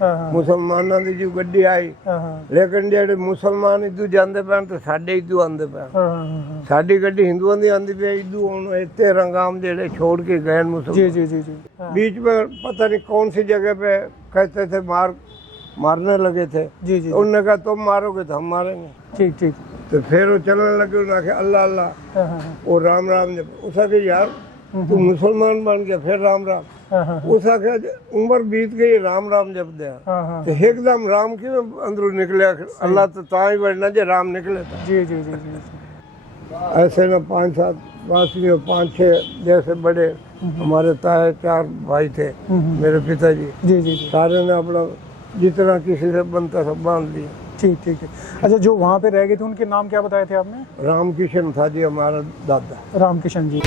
मुसलमाना दी जो गड्डी आई, लेकिन जेडे मुसलमान इदू जाते पे तो साडे इदू आंदे पे। साडी गड्डी हिंदुओं दी आंदी पे, इदू हुण 13 जेडे छोड़ के गए मुसलमान। बीच में पता नहीं कौन सी जगह पे कहते थे मारने लगे थे। उन्होंने कहा तुम मारोगे तो हम मारेंगे। ठीक ठीक। तो फिर वो चलने लगे, उन्होंने अल्लाह अल्लाह और राम राम जब। उसका यार तू मुसलमान बन गया फिर राम राम। उसका उम्र बीत गई, राम राम जप दिया तो एकदम राम क्यों अंदरों निकले। अल्लाह तो ता ही बढ़ना जो राम निकले था। जी जी जी जी। ऐसे ना 5-7 वासी और 5-6 जैसे बड़े हमारे ताए 4 भाई थे मेरे पिताजी। जी जी। सारे ने अपना जितना किसी से बनता सब बांध दिया। ठीक ठीक है। अच्छा, जो वहाँ पे रह गए थे उनके नाम क्या बताए थे आपने? राम किशन था जी हमारा दादा। Ram Kishan ji.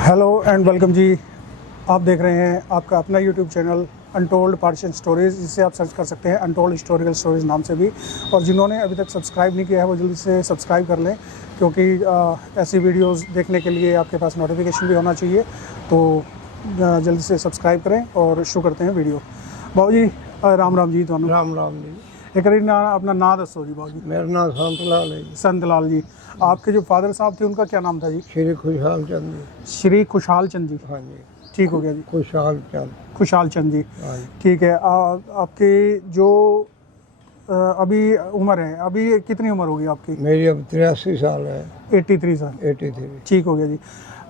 Hello and welcome जी। आप देख रहे हैं आपका अपना YouTube channel untold Persian stories, जिसे आप सर्च कर सकते हैं अनटोल्ड हिस्टोरिकल स्टोरीज़ नाम से भी। और जिन्होंने अभी तक सब्सक्राइब नहीं किया है वो जल्दी से सब्सक्राइब कर लें, क्योंकि ऐसी वीडियोस देखने के लिए आपके पास नोटिफिकेशन भी होना चाहिए। तो जल्दी से सब्सक्राइब करें और शुरू करते हैं वीडियो। बाबू जी राम राम जी। तुहानू राम राम जी। एक बार अपना नाम दसो जी बाबू जी। मेरा नाम संत लाल है। संत लाल जी। आपके जो फादर साहब थे उनका क्या नाम था जी? श्री खुशहाल चंद जी। श्री खुशहाल चंद जी। हाँ जी। ठीक हो गया जी। खुशहाल चंद। खुशहाल चंद जी। ठीक है। आपके जो अभी उम्र है, अभी कितनी उम्र होगी आपकी? मेरी अब 83 साल है। 83 साल। 83। ठीक हो गया जी।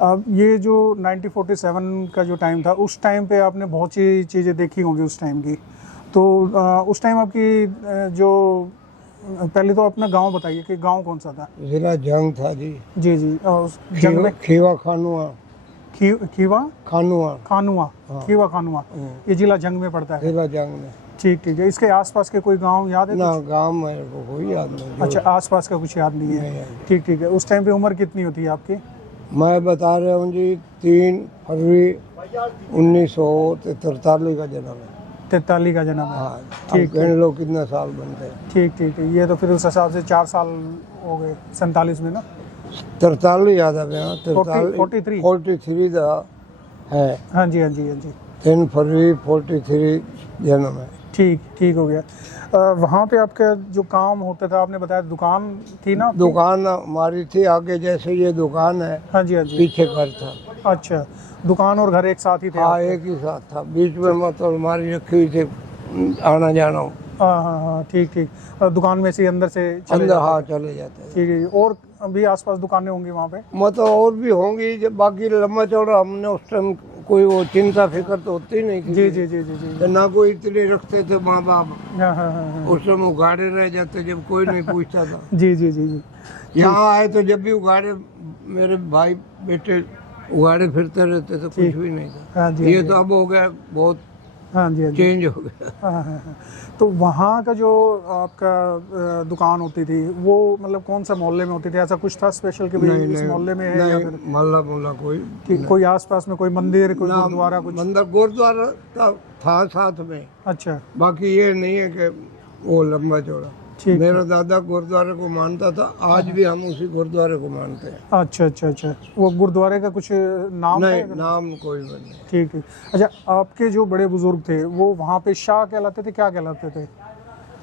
अब ये जो 1947 का जो टाइम था, उस टाइम पे आपने बहुत सी चीज़ें देखी होंगी उस टाइम की। तो उस टाइम आपकी जो पहले तो अपना गांव बताइए कि गांव कौन सा था? जिला जंग था जी। जी जी। उस जंग में खीवा खानुआ। खीवा खानुआ। खानुआ। खीवा खानुआ ये जिला जंग में पड़ता है। जिला जंग में। ठीक ठीक है। इसके आसपास के कोई गांव याद है? ना, गांव में कोई याद नहीं। अच्छा, आसपास का कुछ याद नहीं है। ठीक ठीक है। उस टाइम पे उम्र कितनी होती है आपकी? मैं बता रहा हूँ जी, 3 फरवरी 1943 का जन्म है। 43 का जन्म है। ठीक। लोग कितना साल बनते हैं? ठीक ठीक है। ये तो फिर उस हिसाब से 4 साल हो गए 47 में ना। 43 याद है। 43 है। हाँ जी हाँ जी हाँ जी। 3 फरवरी 43 जन्म है। ठीक ठीक हो गया। वहाँ पे आपका जो काम होता था, आपने बताया दुकान थी ना? दुकान हमारी थी आगे, जैसे ये दुकान है। हाँ जी हाँ जी। पीछे घर था। अच्छा, दुकान और घर एक साथ ही थे? हाँ, एक ही साथ था। बीच में मतलब हमारी रखी हुई थी आना जाना। हाँ हाँ हाँ। ठीक ठीक। दुकान में से अंदर से अंदर हाँ चले जाते हैं। ठीक है। और भी आसपास दुकानें होंगी वहाँ पे? मतलब और भी होंगी, जब बाकी लंबा चौड़ा हमने उस टाइम कोई वो चिंता फिक्र तो होती नहीं थी। जी जी जी जी जी। ना कोई इतने रखते थे माँ बाप। हाँ हाँ हाँ। उस समय उगाड़े रह जाते जब कोई नहीं पूछता था। जी जी जी जी। यहाँ आए तो जब भी उगाड़े मेरे भाई बेटे उगाड़े फिरते रहते थे, कुछ भी नहीं था। हाँ जी। ये तो अब हो गया बहुत। हाँ जी हाँ जी। चेंज हो गया। हाँ हाँ हाँ। तो वहाँ का जो आपका दुकान होती थी वो मतलब कौन सा मोहल्ले में होती थी? ऐसा कुछ था स्पेशल कि भाई इस मोहल्ले में है? या फिर मोहल्ला कोई आसपास में कोई मंदिर, कोई गुरुद्वारा? कुछ मंदिर गुरुद्वारा था साथ में। अच्छा। बाकी ये नहीं है कि वो लंबा चौड़ा। मेरा दादा गुरुद्वारे को मानता था, आज भी हम उसी गुरुद्वारे को मानते हैं। अच्छा अच्छा अच्छा। वो गुरुद्वारे का कुछ नाम नहीं? नाम कोई नहीं। ठीक ठीक। अच्छा, आपके जो बड़े बुजुर्ग थे वो वहाँ पे शाह कहलाते थे, क्या कहलाते थे?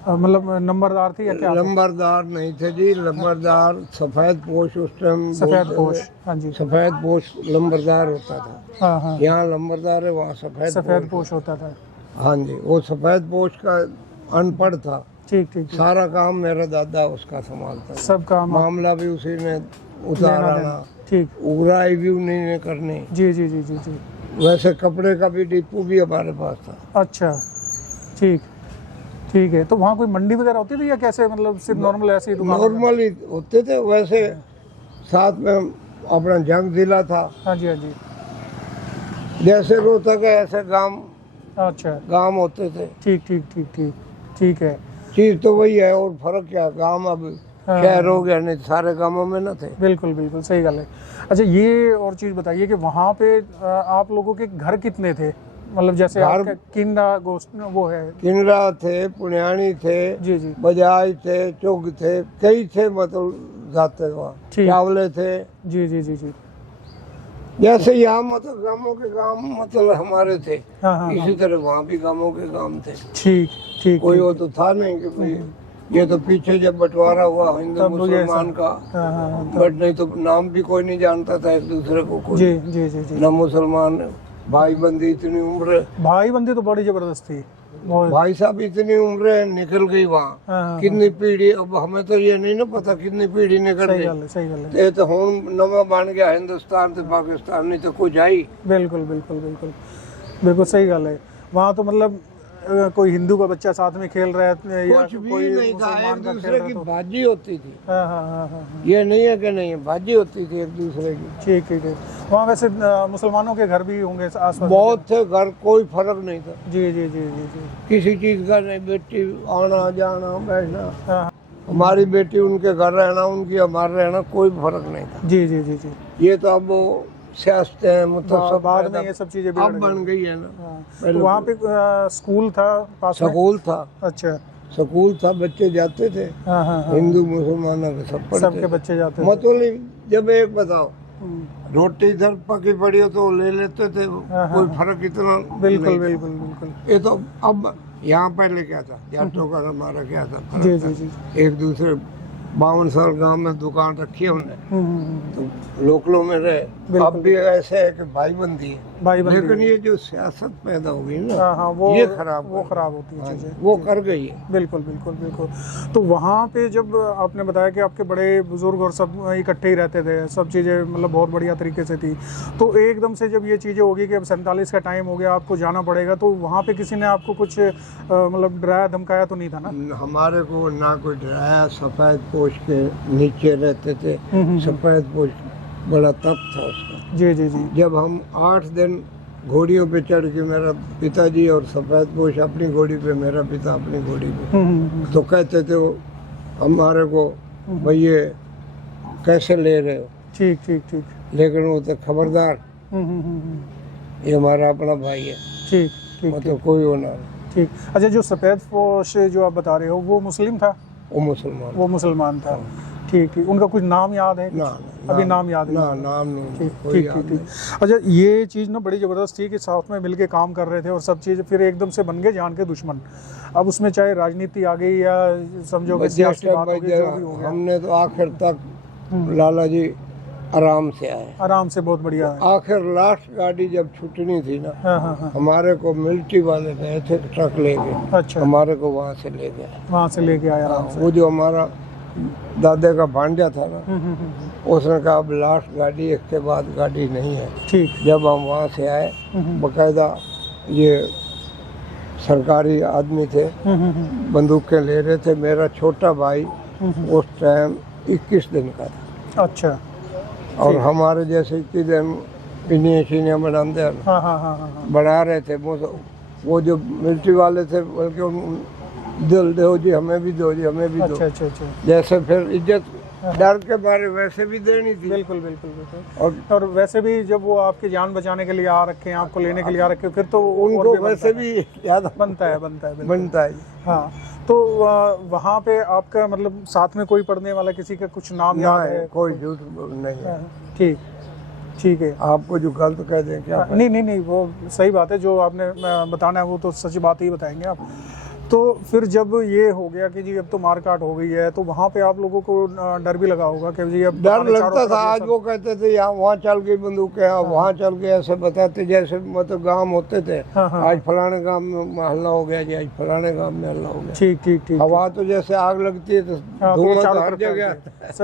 मतलब नंबरदार थे या क्या? नंबरदार नहीं थे जी। नंबरदार सफेद पोश उस टाइम। सफेद पोश। हाँ जी। सफेद पोश नंबरदार होता था। हाँ हाँ। यहाँ नंबरदार है, वहाँ सफेद पोश होता था। हाँ जी। वो सफेद पोश का अनपढ़ था। ठीक ठीक। सारा काम मेरा दादा उसका संभालता, सब काम, मामला भी उसी ने उतारना। ठीक। उगराई भी उन्हीं ने करनी। जी जी जी जी जी। वैसे कपड़े का भी डिपो भी हमारे पास था। अच्छा। ठीक ठीक है। तो वहाँ कोई मंडी वगैरह होती थी या कैसे, मतलब सिर्फ नॉर्मल ऐसे ही दुकान? नॉर्मल ही होते थे। वैसे साथ में अपना जंग जिला था। हाँ जी हाँ जी। जैसे रोहतक है ऐसे गांव। अच्छा, गांव होते थे। ठीक ठीक ठीक ठीक। ठीक है। चीज तो वही है, और फर्क क्या, गांव अब शहर हो गया, नहीं सारे गांवों में न थे। बिल्कुल बिल्कुल सही गल है। अच्छा, ये और चीज़ बताइए कि वहाँ पे आप लोगों के घर कितने थे? मतलब जैसे आपके किन्नरा गोश्त वो है, किन्नरा थे, पुण्यानी थे, जी जी, बजाज थे, चुग थे, कई थे, मतलब जाते वहाँ चावले थे। जी जी जी जी। जैसे यहाँ मतलब गांवों के गांव मतलब हमारे थे, हाँ, इसी तरह वहाँ भी गांवों के गांव थे। ठीक ठीक। कोई वो तो था नहीं कि भाई ये तो पीछे जब बंटवारा हुआ हिंदू मुसलमान का, बट नहीं तो नाम भी कोई नहीं जानता था एक दूसरे को, कोई जी जी जी जी। न मुसलमान, भाई बंदी इतनी उम्र, भाई बंदी तो बड़ी जबरदस्त थी। भाई साहब इतनी उम्र निकल गई वहाँ, कितनी पीढ़ी, अब हमें तो ये नहीं ना पता कितनी पीढ़ी निकल गई। सही गल है। ये तो हम नवा बन गया हिंदुस्तान से पाकिस्तान, नहीं तो कुछ आई। बिल्कुल बिल्कुल बिल्कुल बिल्कुल सही गल है। वहाँ तो मतलब कोई हिंदू का बच्चा साथ में खेल रहा है या कुछ भी कोई नहीं था, एक दूसरे की बाजी होती थी। हाँ। ये नहीं है कि नहीं, बाजी होती थी एक दूसरे की। ठीक ठीक है। वहाँ वैसे मुसलमानों के घर भी होंगे आसपास? बहुत थे घर, कोई फर्क नहीं था। जी जी जी जी जी। किसी चीज का नहीं, बेटी आना जाना बैठना, हमारी बेटी उनके घर रहना, उनकी हमारे रहना, कोई फर्क नहीं था। जी जी जी जी। ये तो अब वो सियासत है, मतलब सब बाद में ये सब चीजें अब बन गई है ना। तो वहाँ पे स्कूल था पास में? स्कूल था। अच्छा, स्कूल था, बच्चे जाते थे। हिंदू मुसलमानों के सब पढ़ते, सबके बच्चे जाते थे। मतलब जब एक बताओ रोटी इधर पकी पड़ी हो तो ले लेते थे, कोई फर्क इतना। बिल्कुल बिल्कुल बिल्कुल। ये तो अब यहाँ पहले क्या था, जाटों का हमारा क्या था, जी जी जी। एक दूसरे 52 साल गांव में दुकान रखी है हमने, तो लोकलों में रहे। अब भी ऐसे है कि भाई बंदी है, लेकिन ये जो सियासत पैदा हो गई ना, ये खराब होती है चीजें, वो कर गई है। बिल्कुल बिल्कुल बिल्कुल। तो वहाँ पे जब आपने बताया कि आपके बड़े बुजुर्ग और सब इकट्ठे ही रहते थे, सब चीज़ें मतलब बहुत बढ़िया तरीके से थी, तो एकदम से जब ये चीज़ें होगी कि अब 47 का टाइम हो गया, आपको जाना पड़ेगा, तो वहाँ पे किसी ने आपको कुछ मतलब डराया धमकाया तो नहीं था ना? हमारे को ना कोई डराया, सफेद पोश के नीचे रहते थे, सफेद पोश बड़ा तप था उसका। जी जी जी। जब हम 8 दिन घोड़ियों पे चढ़ के, मेरा पिताजी और सफेद पोश अपनी घोड़ी पे, मेरा पिता अपनी घोड़ी पे, तो कहते थे वो हमारे को, भाई ये कैसे ले रहे हो? ठीक ठीक ठीक। लेकिन वो तो खबरदार, ये हमारा अपना भाई है। ठीक ठीक, मतलब कोई होना। ठीक। अच्छा, जो सफेद पोश जो आप बता रहे हो वो मुस्लिम था? वो मुसलमान था। ठीक ठीक। उनका कुछ नाम याद है? ना, अभी नाम याद ना, नाम नहीं। ठीक ठीक ठीक। अच्छा, ये चीज़ ना बड़ी ज़बरदस्त थी कि साथ में मिलके काम कर रहे थे और सब चीज़, फिर एकदम से बन गए जान के दुश्मन। अब उसमें चाहे राजनीति आ गई या समझो कि सियासी बात हो गई, जो भी हो गया, हमने तो आखिर तक लाला जी आराम से आए, आराम से, बहुत बढ़िया है। आखिर लास्ट गाड़ी जब छुटनी थी ना, हमारे को मिलिट्री वाले गए थे ट्रक लेके। अच्छा। हमारे को वहाँ से ले गए, वहाँ से लेके आया आराम से। वो जो हमारा दादा का भांजा था ना, उसने कहा अब लास्ट गाड़ी, इसके बाद गाड़ी नहीं है। ठीक। जब हम वहाँ से आए, बकायदा ये सरकारी आदमी थे, बंदूकें ले रहे थे। मेरा छोटा भाई उस टाइम 21 दिन का था। अच्छा। और हमारे जैसे 21 दिन पिनिया शीनिया बनाते हैं, बना रहे थे। वो जो मिलिट्री वाले थे, बल्कि दिल दो जी, हमें भी दो जी, हमें भी दो। अच्छा। जैसे फिर इज्जत डर के बारे वैसे भी देनी थी। बिल्कुल बिल्कुल बिल्कुल। और वैसे भी जब वो आपकी जान बचाने के लिए आ रखे हैं, आपको लेने के लिए आ रखे हैं, फिर तो उनको वैसे भी याद बनता है। हाँ। तो वहाँ पे आपका मतलब साथ में कोई पढ़ने वाला किसी का कुछ नाम याद है? कोई झूठ नहीं है। ठीक ठीक है। आपको जो गलत कह दें क्या? नहीं, वो सही बात है, जो आपने बताना है वो तो सच बात ही बताएंगे आप। तो फिर जब ये हो गया कि जी अब तो मारकाट हो गई है, तो वहाँ पे आप लोगों को डर भी लगा होगा कि जी अब डर लगता था। आज वो कहते थे यहाँ वहाँ चल गई बंदूक, वहाँ चल गए, ऐसे बताते जैसे मतलब गांव होते थे। आज फलाने गांव में हल्ला हो गया जी, आज फलाने गांव में हल्ला हो गया। ठीक। हवा तो जैसे आग लगती है, तो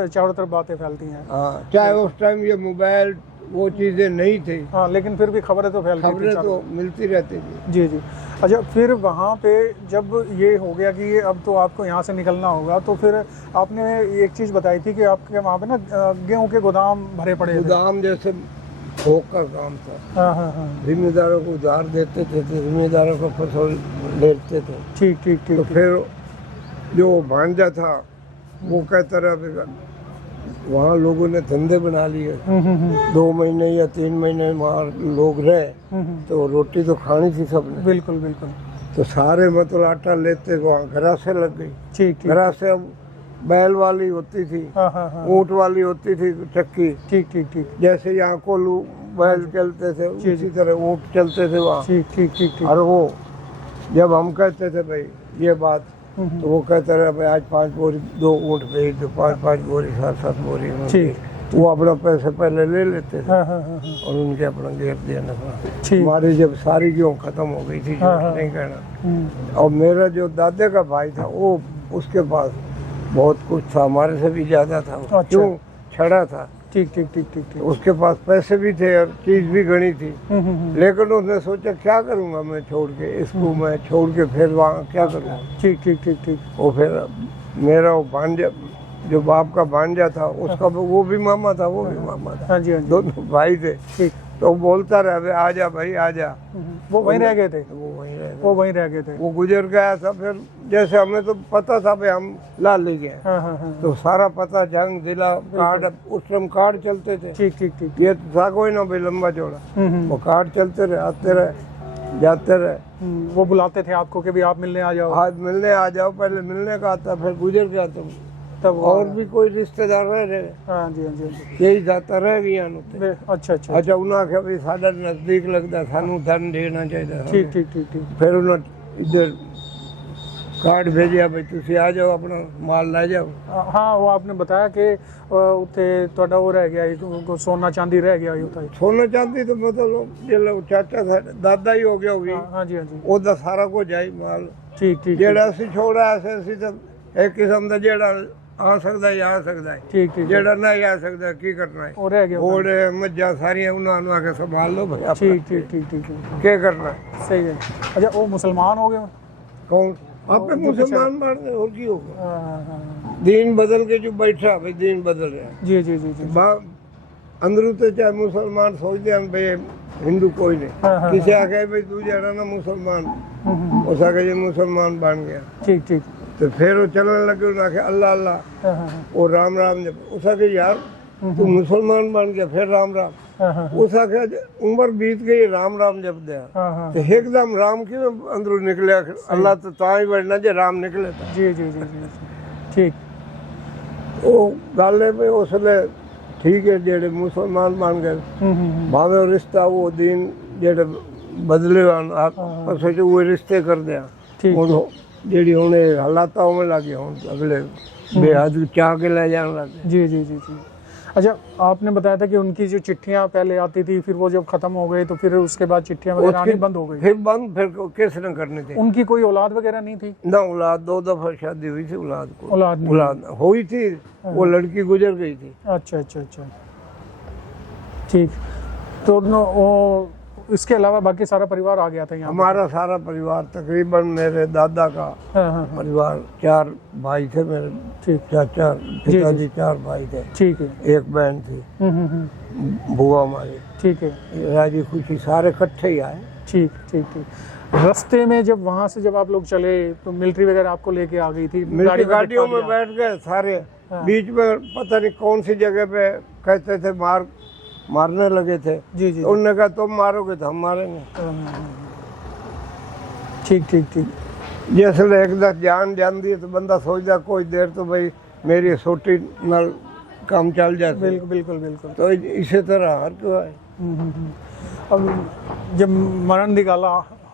चारों तरफ बातें फैलती हैं। चाहे उस टाइम ये मोबाइल वो चीजें नहीं थी, लेकिन फिर भी खबरें तो फैलती थी, खबरें तो मिलती रहती थी। जी। अच्छा, फिर वहाँ पे जब ये हो गया कि अब तो आपको यहाँ से निकलना होगा, तो फिर आपने एक चीज़ बताई थी कि आपके वहाँ पे ना गेहूं के गोदाम भरे पड़े थे। गोदाम जैसे थोक का काम था। जिम्मेदारों को उधार देते थे, जिम्मेदारों को फसल लेते थे। ठीक। तो फिर जो भांजा था वो कहता रहा वहाँ लोगों ने धंधे बना लिए। 2 महीने या 3 महीने वहाँ लोग रहे तो रोटी तो खानी थी सबने। बिल्कुल बिल्कुल। तो सारे मतलब आटा लेते वहाँ घरासे लग गई। ठीक। घरासे अब बैल वाली होती थी, ऊँट वाली होती थी चक्की। ठीक। जैसे यहाँ कोल्हू बैल चलते थे उसी तरह ऊँट चलते थे वहाँ। ठीक। और वो जब हम कहते थे भाई ये बात, तो वो कहते रहे भाई आज 5 बोरी 2 ऊँट भेज दो, 5 बोरी 7 बोरी। वो अपना पैसे पहले ले लेते थे और उनके अपना घेर देना था। हमारी जब सारी गेहूँ खत्म हो गई थी, नहीं कहना। और मेरा जो दादे का भाई था वो उसके पास बहुत कुछ था, हमारे से भी ज्यादा था। क्यों? छड़ा था। ठीक। उसके पास पैसे भी थे और चीज भी घनी थी। लेकिन उसने सोचा क्या करूंगा मैं छोड़ के इसको, मैं छोड़ के फिर वहाँ क्या करूँगा। ठीक। वो फिर मेरा वो भांजा जो बाप का भांजा था उसका वो भी मामा था, वो भी मामा था। दोनों भाई थे। तो बोलता रहा भाई आजा भाई आजा। वो वहीं रह गए थे। वो वहीं रह गए थे। वो गुजर गया था। फिर जैसे हमें तो पता था भाई हम ला ले गए, तो सारा पता जंग जिला कार्ड, उस टाइम कार्ड चलते थे। ठीक। ये तो था कोई ना भाई लंबा चौड़ा, वो कार्ड चलते रहे, आते रहे जाते रहे। वो बुलाते थे आपको कि भी आप मिलने आ जाओ। आज मिलने आ जाओ, पहले मिलने का आता, फिर गुजर गया तब और भी कोई रिश्तेदार रहे। हाँ जी। यही जाता रह गया। अच्छा उन्हें आख्या भी साडा नजदीक लगता, सानू धन देना चाहिए। ठीक। फिर उन्हें इधर कार्ड भेजा भाई तुसी आ जाओ अपना माल ला जाओ। हाँ वो आपने बताया कि उत्थे ਤੁਹਾਡਾ वो रह गया को सोना चांदी रह गया उत्थे। सोना चांदी तो मतलब जो चाचा था दादा ही हो गया होगी। हाँ जी। ਉਹਦਾ ਸਾਰਾ ਕੁਝ ਆਈ ਮਾਲ। ठीक। ਜਿਹੜਾ ਅਸੀਂ ਛੋੜਾ ਅਸੀਂ ਤਾਂ ਇੱਕ ਕਿਸਮ ਦਾ ਜਿਹੜਾ ਆ ਸਕਦਾ ਹੀ ਆ ਸਕਦਾ ਹੈ। ठीक। ਜਿਹੜਾ ਨਹੀਂ ਆ ਸਕਦਾ ਕੀ ਕਰਨਾ ਹੈ। ਉਹ ਰਹਿ ਗਿਆ। ਘੋੜੇ ਮੱਝਾਂ ਸਾਰੀਆਂ ਉਹਨਾਂ ਨੂੰ ਆ ਕੇ ਸੰਭਾਲ ਲਓ ਭਾਈ। ठीक। ਕੀ ਕਰਨਾ ਹੈ। सही है। अच्छा वो मुसलमान हो गए? कौन? आपे मुसलमान बन गए और की होगा। दीन बदल के जो बैठा भाई दीन बदल रहा। जी। अंदरू तो चाहे मुसलमान सोचते हैं भाई हिंदू कोई नहीं। किसी आके भाई तू जरा ना मुसलमान, उस आके जो मुसलमान बन गया। ठीक। तो फिर वो चलने लगे, उन्हें अल्लाह अल्लाह और राम राम जब। उस आके यार तू मुसलमान बन गया फिर राम राम। उस आके उम्र बीत गई राम राम जप दिया तो एकदम राम क्यों अंदरू निकले। अल्लाह तो ताई बढ़ना जे राम निकले था। जी। ठीक। वो गल है भाई उसले ठीक है जेड़े मुसलमान बन गए भावे रिश्ता वो दीन जेड़े बदले आपस में वो रिश्ते कर दिया। जेड़ी हुण हालात में लगे हुण अगले बेहद चाह के ले जाने लगे। जी। अच्छा आपने बताया था कि उनकी जो चिट्ठियां पहले आती थी फिर वो जब खत्म हो गई तो फिर उसके बाद चिट्ठियां वगैरह आनी बंद हो गई। फिर किस ने करनी थी। उनकी कोई औलाद वगैरह नहीं थी ना। औलाद 2 दफा शादी हुई थी, औलाद हुई थी, वो लड़की गुजर गई थी। अच्छा। ठीक। तो वो इसके अलावा बाकी सारा परिवार आ गया था यहाँ? हमारा सारा परिवार तकरीबन मेरे दादा का परिवार 4 भाई थे मेरे। ठीक। चाचा पिताजी 4 भाई थे। ठीक है। एक बहन थी बुआ हमारी। ठीक है। राजी खुशी सारे इकट्ठे ही आए। ठीक। रास्ते में जब वहाँ से जब आप लोग चले तो मिलिट्री वगैरह आपको लेके आ गई थी? गाड़ियों में बैठ गए सारे। बीच में पता नहीं कौन सी जगह पे कहते थे मारने लगे थे। जी। उन्होंने कहा तुम मारोगे तो हम मारेंगे। ठीक। जैसे एकदम जान दी तो बंदा सोचता कोई देर तो भाई मेरी सोटी नाल काम चल जाते। बिल्कुल। तो इसी तरह हर क्यों है। अब जब मरण दी गल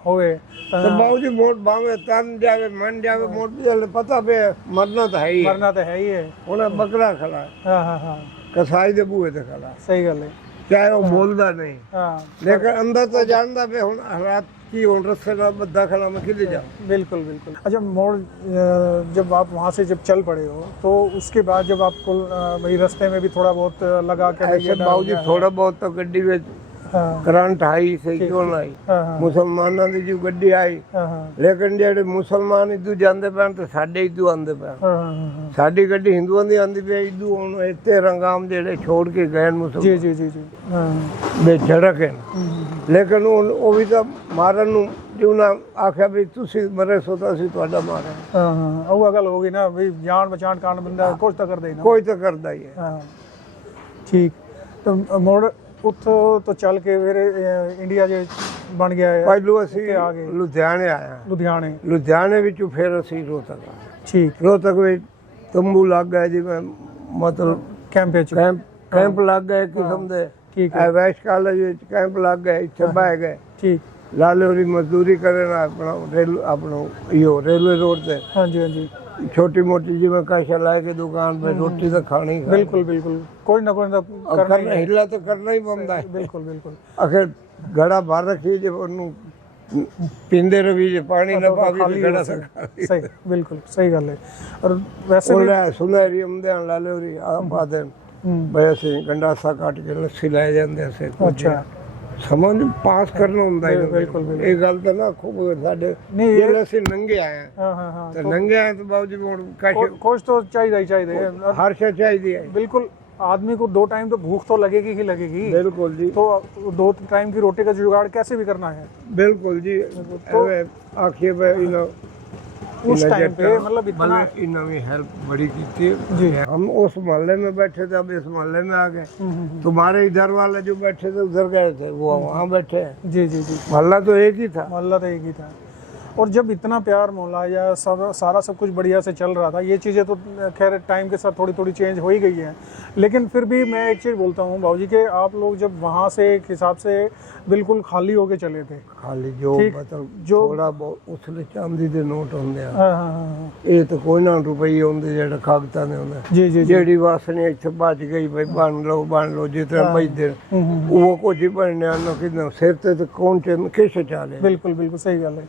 होवे तो बाबूजी मोट बावे तन जावे मन जावे मोट भी पता पे मरना तो है ही है। उन्हें बकरा खड़ा। हाँ। कसाई दे बूहे ते खड़ा। सही गल है। चाहे वो बोलता नहीं। लेकिन अंदर तो जानता पे हुन हालात की हुन रस्ते ना बद्दा खड़ा में किधर जाओ। बिल्कुल। अच्छा मोड़ जब आप वहाँ से जब चल पड़े हो तो उसके बाद जब आपको भाई रास्ते में भी थोड़ा बहुत लगा के ऐसे बाबूजी थोड़ा बहुत तो गड्डी में करंट आई सही क्यों आई। मुसलमाना दी जो गड्डी आई लेकिन जेडे मुसलमान इदू जांदे पैन तो साडे इदू आंदे पैन। साडी गड्डी हिंदुआं दी आंदी पे इदू हुन इत्ते रंगाम जेडे छोड़ के गए मुसलमान। जी। बे झड़क है। लेकिन वो भी तो मारन नू ਜੇ ਉਹਨਾਂ ਆਖਿਆ ਵੀ ਤੁਸੀਂ ਮਰੇ ਸੋ ਤਾਂ ਅਸੀਂ ਤੁਹਾਡਾ ਮਾਰੇ। ਹਾਂ ਉਹ ਗੱਲ ਹੋ ਗਈ ਨਾ ਵੀ ਜਾਨ ਬਚਾਣ ਕਾਰਨ ਬੰਦਾ ਕੁਝ ਤਾਂ ਕਰਦਾ ਹੀ ਨਾ, ਕੋਈ ਤਾਂ ਕਰਦਾ ਹੀ ਹੈ। ਹਾਂ ਠੀਕ। ਤਾਂ ਮੁੜ ਉੱਥੋਂ ਤੋਂ ਚੱਲ ਕੇ ਫਿਰ ਇੰਡੀਆ 'ਚ ਬਣ ਗਿਆ ਹੈ। ਪਹਿਲੂ ਅਸੀਂ ਆ ਗਏ ਲੁਧਿਆਣੇ ਆਇਆ, ਲੁਧਿਆਣੇ ਵਿੱਚੋਂ ਫਿਰ ਅਸੀਂ ਰੋਹਤਕ ਆਏ। ਠੀਕ। ਰੋਹਤਕ ਵਿੱਚ ਤੰਬੂ ਲੱਗ ਗਏ, ਜਿਵੇਂ ਮਤਲਬ ਕੈਂਪ ਲੱਗ ਗਏ ਕਿਸਮ ਦੇ। ਠੀਕ ਹੈ। ਵੈਸ਼ ਕਾਲਜ ਵਿੱਚ ਕੈਂਪ ਲੱਗ ਗਏ, ਇੱਥੇ ਬਹਿ ਗਏ। ਠੀਕ। ਲਾਲੇ ਹੋਰੀ ਮਜ਼ਦੂਰੀ ਕਰਨ ਆਪਣਾ रेलवे रोड से। हाँ जी, हाँ जी। छोटी मोटी जिवें काशा लाए के दुकान पे रोटी तो खानी है। बिल्कुल बिल्कुल, कोई ना कोई करना हिला तो करना ही बनता है। बिल्कुल बिल्कुल। आखिर घड़ा भर रखी जब उन्होंने पींदे रवी जे पानी न पावी तो घड़ा सही। बिल्कुल सही गल है। और वैसे भी सुनहरी आमदे लाले होरी आपा दे भाई ਅਸੀਂ ਗੰਡਾਸਾ ਕੱਟ ਕੇ ਲੱਸੀ ਲੈ ਜਾਂਦੇ ਅਸੀਂ। ਅੱਛਾ ਸਮਝ ਪਾਸ ਕਰਨਾ ਹੁੰਦਾ ਹੈ। ਬਿਲਕੁਲ ਬਿਲਕੁਲ। ਇਹ ਗੱਲ ਤਾਂ ਨਾ ਖੂਬ ਸਾਡੇ ਜਿਹੜੇ ਅਸੀਂ ਨੰਗੇ ਆਏ ਹਾਂ ਹਾਂ ਹਾਂ ਤੇ ਨੰਗੇ ਆਏ ਤਾਂ ਬਾਬੂ ਜੀ ਹੁਣ ਕੁਛ तो चाहिए ही चाहिए, हर शय चाहिए है। बिल्कुल। आदमी को 2 टाइम तो भूख तो लगेगी ही लगेगी। बिल्कुल जी। तो 2 टाइम की रोटी का जुगाड़ कैसे भी करना है। बिल्कुल जी। तो आखिए भाई उस टाइम पे मतलब इतना इन्होंने हेल्प बड़ी की थी जी। हम उस मोहल्ले में बैठे थे, अब इस मोहल्ले में आ गए। तुम्हारे इधर वाले जो बैठे थे उधर गए थे, वो वहाँ बैठे हैं। जी जी जी। मोहल्ला तो एक ही था। मोहल्ला तो एक ही था। और जब इतना प्यार मोहल्ला या सारा सब कुछ बढ़िया से चल रहा था, ये चीज़ें तो खैर टाइम के साथ थोड़ी थोड़ी चेंज हो ही गई हैं, लेकिन फिर भी मैं एक चीज़ बोलता हूँ बाबूजी के आप लोग जब वहाँ से एक हिसाब से बिल्कुल खाली होके चले थे। खाली जो मतलब जो थोड़ा बहुत उसले चांदी दे नोट होंदे आ। हाँ हाँ हाँ। ये तो कोई ना रुपये होंदे जेड़ा कागज़ां दे होंदे। जी जी। जेड़ी वासने इत्थे बच गई भाई बन लो जितना बचदे वो कुछ ही बनने ना कि सिर ते कौन किश चाले। बिल्कुल बिल्कुल सही गल है।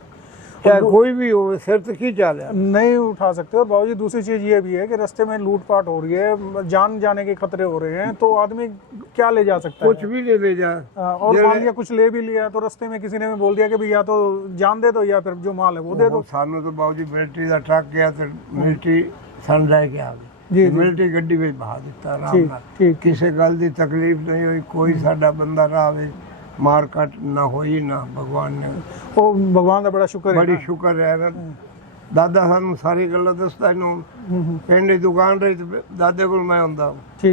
चाहे कोई भी हो सिर तो की चाले नहीं उठा सकते। और बाबूजी दूसरी चीज ये भी है कि रास्ते में लूटपाट हो रही है, जान जाने के खतरे हो रहे हैं, तो आदमी क्या ले जा सकता है। कुछ भी नहीं ले जा। और मान लिया कुछ ले भी लिया तो रास्ते में किसी ने बोल दिया कि भाई या तो जान दे दो या फिर जो माल है वो दे दो। सानू तो बाबूजी मिलिट्री का ट्रक गया तो मिलिट्री सन लैके आ गई जी। मिलिट्री गड्डी में बहा दिता आराम नाल, किसी गल दी तकलीफ नहीं हुई। कोई साडा बंदा राह में मार कट ना होई ना भगवान ने। ओ भगवान का बड़ा शुक्र है, बड़ी शुक्र है। दादा सानू सारी गल्लां दसदा इन्हू पिंड दुकान रही तो दादे कोल मैं हुंदा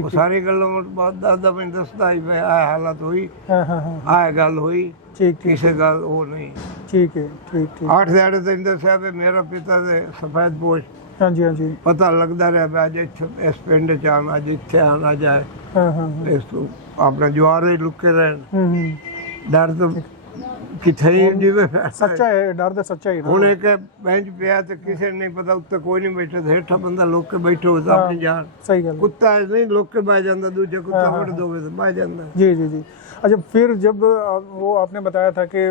वो सारी गल्लां बाद दादा मैनू दसदा ही आ हालत हुई आ गल हुई किसी गल वो नहीं। ठीक है ठीक ठीक। 8 दिहाड़े तो इंदर साहब मेरा पिता दे सफेद पोश। हाँ जी हाँ जी। पता लगता रहा अज इस पिंड च आना अज इत्थे आना जाए इस तो अपना जवारे लुके रहन डर तो किथे ही जिवे सच्चा है डर तो सच्चा ही। हुण एक बेंच पिया तो किसी नहीं पता उत्ते कोई नहीं बैठा तो हेठा बंदा लोग के बैठे हो अपनी जान। सही गल। कुत्ता नहीं लोग के बह जाता दूजे कुत्ता वड़ दोगे तो बह जाता। जी जी जी। अच्छा फिर जब वो आपने बताया था कि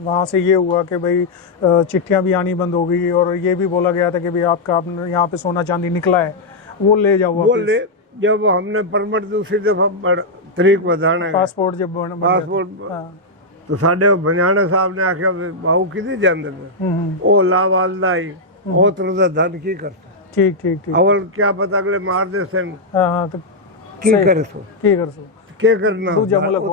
वहाँ से ये हुआ कि भाई चिट्ठियाँ भी आनी बंद हो गई और ये भी बोला गया था कि भाई आपका यहाँ पे सोना चांदी निकला है वो ले जाओ। वो ले जब हमने परमिट दूसरी दफा तरीक बढ़ाना पासपोर्ट जब पासपोर्ट तो साडे बनियाने साहब ने आख्या बाहू किते जांदे ओ लावालदा ही ओ तरह दा धन की करता। ठीक ठीक ठीक। अवल क्या पता अगले मार दे सन। हां हां तो की कर सो के करना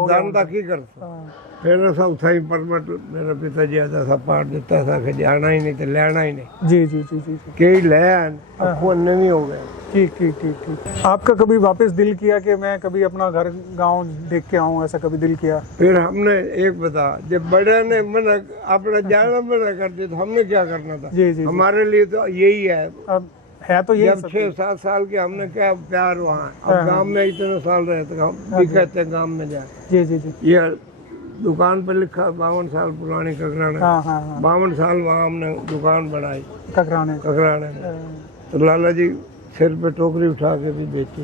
धन दा की कर सो। फिर असा उठाई परमिट मेरे पिताजी आदा सा पाट देता था कि जाना ही नहीं तो लेना ही नहीं। जी जी जी जी। के ले आन अखो नहीं हो गए। ठीक ठीक ठीक ठीक। आपका कभी वापस दिल किया कि मैं कभी अपना घर गांव देख के आऊं, ऐसा कभी दिल किया? फिर हमने एक बता जब बड़े ने मना अपना जाना मना कर दिया तो हमने क्या करना था। जी जी। हमारे लिए तो यही है। अब है तो ये 6-7 साल के हमने क्या प्यार वहाँ। अब गाँव में इतने साल रहे तो हम भी कहते हैं गाँव में जाए। जी जी जी। ये दुकान पर लिखा 52 साल पुरानी ककराने। 52 साल वहाँ हमने दुकान बनाई ककराने तो लाला जी सिर पे टोकरी उठा के भी बेची।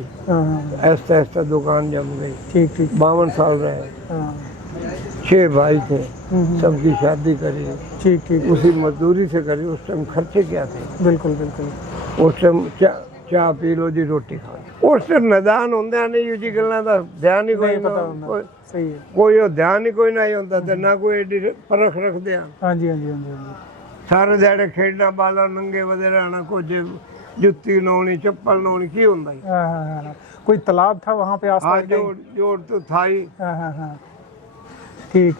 ऐसा ऐसा दुकान जम गई। ठीक ठीक। 52 साल रहे। 6 भाई थे सबकी शादी करी। ठीक ठीक। उसी मजदूरी से करी। उस टाइम खर्चे क्या थे। बिल्कुल बिल्कुल। उस टाइम चाह पी लो जी रोटी खा उस टाइम मैदान होंगे नहीं जी गल्लां दा ध्यान ही कोई सही है कोई ध्यान ही कोई नहीं होता तो ना कोई एडी परख रखते हैं। हाँ जी हाँ जी हाँ जी। सारे दिहाड़े खेडना बाला नंगे वधे रहना कुछ जुत्ती नौनी चप्पल नौनी की होंदा ही। कोई तालाब था वहाँ पे आसपास? जोड़ तो था ही। ठीक,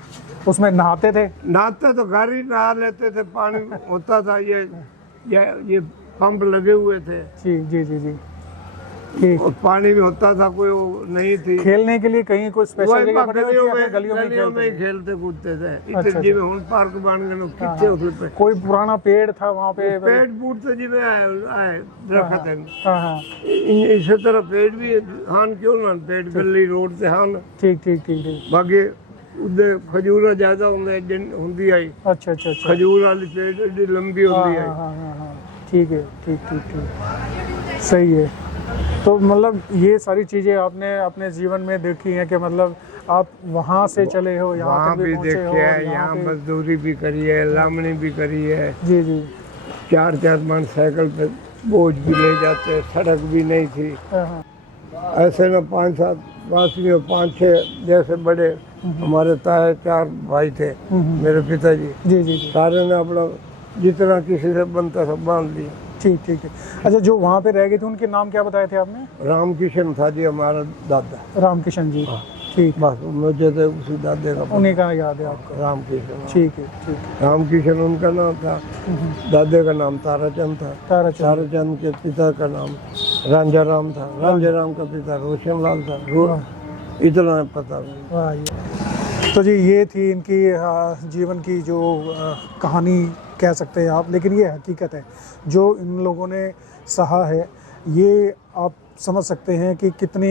उसमें नहाते थे? नहाते तो घर ही नहा लेते थे, पानी होता था, ये पंप लगे हुए थे। जी जी जी जी, ठीक। और पानी भी होता था, कोई वो नहीं थी। खेलने के लिए कहीं कोई स्पेशल जगह बनी हुई थी या फिर गलियों में ही खेलते कूदते थे। अच्छा, इतने जी में हुन पार्क बन गए कितने उसमें। कोई पुराना पेड़ था वहाँ पे? पेड़ बूढ़ते जी में आए दरख्त है। हाँ हाँ, इसी तरह पेड़ भी हान क्यों ना, पेड़ गली रोड से हान। ठीक ठीक ठीक ठीक। बाकी उधर खजूर ज्यादा होंगी आई। अच्छा अच्छा अच्छा, खजूर वाली पेड़ एडी लंबी होंगी आई। हाँ हाँ हाँ, ठीक है, ठीक ठीक ठीक, सही है। तो मतलब ये सारी चीज़ें आपने अपने जीवन में देखी हैं कि मतलब आप वहाँ से चले हो, यहाँ तक भी पहुँचे हो, देखे, यहाँ मजदूरी भी करी है, लामनी भी करी है। जी जी, 4-4 मन साइकिल पे बोझ भी ले जाते, सड़क भी नहीं थी। ऐसे ना 5-7 वासियों 5-6 जैसे बड़े हमारे ताए 4 भाई थे मेरे पिताजी। जी जी जी, सारे ने अपना जितना किसी से बनता था बांध लिया। ठीक ठीक है। अच्छा, जो वहाँ पे रह गए थे उनके नाम क्या बताए थे आपने? रामकिशन था जी हमारा दादा। रामकिशन जी, ठीक। बस मुझे तो उसी दादे का उन्हीं का याद है आपको? रामकिशन। ठीक है, ठीक है। रामकिशन उनका नाम था। दादे का नाम ताराचंद था। ताराचंद के पिता का नाम रांझाराम था। रांझाराम का पिता रोशनलाल था। इतना पता नहीं। वाह, तो जी ये थी इनकी जीवन की जो कहानी कह सकते हैं आप, लेकिन ये हकीकत है जो इन लोगों ने सहा है। ये आप समझ सकते हैं कि कितनी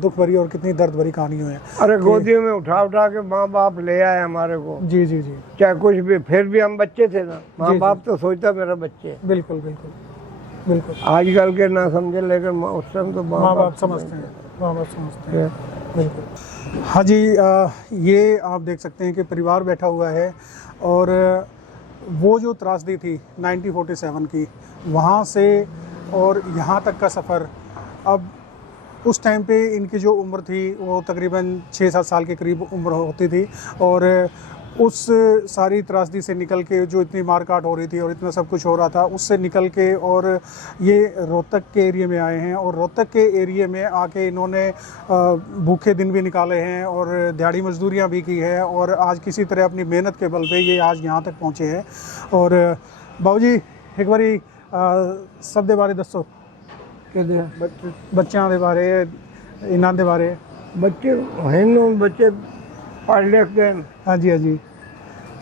दुख भरी और कितनी दर्द भरी कहानियाँ हैं। अरे गोदियों में उठा के माँ बाप ले आए हमारे को। जी जी जी, चाहे कुछ भी, फिर भी हम बच्चे थे ना। माँ बाप तो सोचता मेरा बच्चे। बिल्कुल बिल्कुल बिल्कुल। आजकल के ना समझे, लेकिन उस टाइम तो माँ बाप समझते हैं, माँ बाप समझते हैं, बिल्कुल। हाँ जी, ये आप देख सकते हैं कि परिवार बैठा हुआ है और वो जो त्रासदी थी 1947 की, वहाँ से और यहाँ तक का सफ़र, अब उस टाइम पे इनकी जो उम्र थी वो तकरीबन 6-7 साल के करीब उम्र होती थी और उस सारी त्रासदी से निकल के जो इतनी मारकाट हो रही थी और इतना सब कुछ हो रहा था, उससे निकल के और ये रोहतक के एरिया में आए हैं और रोहतक के एरिया में आके इन्होंने भूखे दिन भी निकाले हैं और दिहाड़ी मजदूरियां भी की है और आज किसी तरह अपनी मेहनत के बल पे ये आज यहाँ तक पहुँचे हैं। और बाबू जी एक बारी सब दे बारे दसो, बच्चों के बारे, इन्हों के बारे। बच्चे हैं, बच्चे पढ़ लिख गए। हाँ जी, हाँ जी,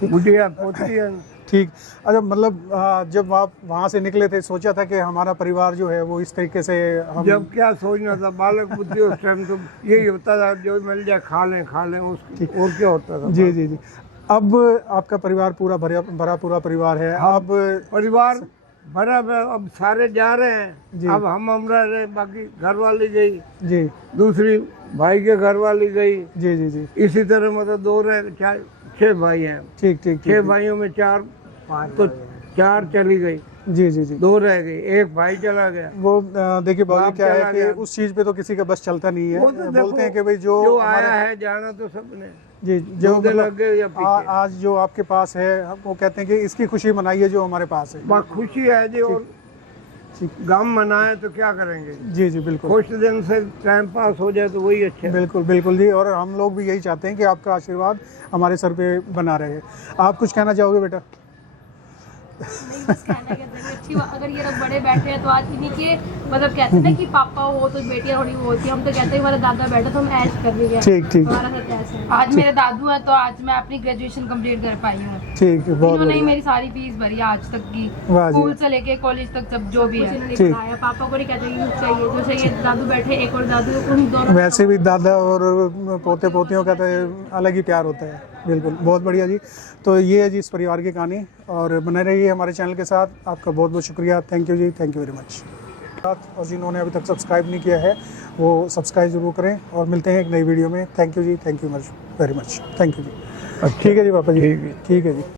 गुड़िया पोती है। ठीक। अच्छा, मतलब जब आप वहाँ से निकले थे सोचा था कि हमारा परिवार जो है वो इस तरीके से हम... जब क्या सोचना था, बालक बुद्धि उस टाइम तो यही होता था, जो मिल जाए खा लें उसकी, और क्या होता था। जी जी जी। अब आपका परिवार पूरा भरा पूरा परिवार है। अब परिवार भरा, अब सारे जा रहे हैं। अब हम रह रहे, बाकी घर वाली गई जी, दूसरी भाई के घर वाली गई। जी जी जी, इसी तरह मतलब 2 रहे, 6 भाई हैं। ठीक ठीक। 6 भाइयों में 4 तो 4 चली गई। जी जी जी, 2 रह गई, एक भाई चला गया। वो देखिए बाबू क्या है कि उस चीज पे तो किसी का बस चलता नहीं है। तो बोलते हैं कि भाई जो आया है जाना तो सबने जी, जो लग गए या पीछे। आज जो आपके पास है वो कहते हैं कि इसकी खुशी मनाइए जो हमारे पास है। खुशी है जी, और गम मनाए तो क्या करेंगे। जी जी बिल्कुल, खुश दिन से टाइम पास हो जाए तो वही अच्छा है। बिल्कुल बिल्कुल जी, और हम लोग भी यही चाहते हैं कि आपका आशीर्वाद हमारे सर पे बना रहे। आप कुछ कहना चाहोगे बेटा? नहीं, बस कहना क्या था, अच्छी बात, अगर ये लोग बड़े बैठे हैं तो आज इन्हीं के मतलब कहते हैं ना कि पापा वो तो बेटियां थोड़ी वो होती है, हम तो कहते हैं हमारा दादा बैठा तो हम ऐश कर रही है। ठीक ठीक, हमारा साथ ऐश है। आज मेरे दादू हैं तो आज मैं अपनी ग्रेजुएशन कंप्लीट कर पाई हूँ। ठीक है, बहुत इन्होंने मेरी सारी फीस भरी है आज तक की, स्कूल से लेके कॉलेज तक सब जो भी है पढ़ाया। पापा को नहीं कहते कि कुछ चाहिए जो चाहिए, दादू बैठे, एक और दादू, उन दोनों। वैसे भी दादा और पोते पोतियों का तो अलग ही प्यार होता है। बिल्कुल, बहुत बढ़िया जी। तो ये है जी इस परिवार की कहानी, और बने रहिए हमारे चैनल के साथ। आपका बहुत बहुत शुक्रिया, thank you ji, thank you very much. और जिन्होंने अभी तक सब्सक्राइब नहीं किया है वो सब्सक्राइब ज़रूर करें, और मिलते हैं एक नई वीडियो में। Thank you ji, thank you very much, thank you जी। ठीक है जी पापा जी, ठीक है जी।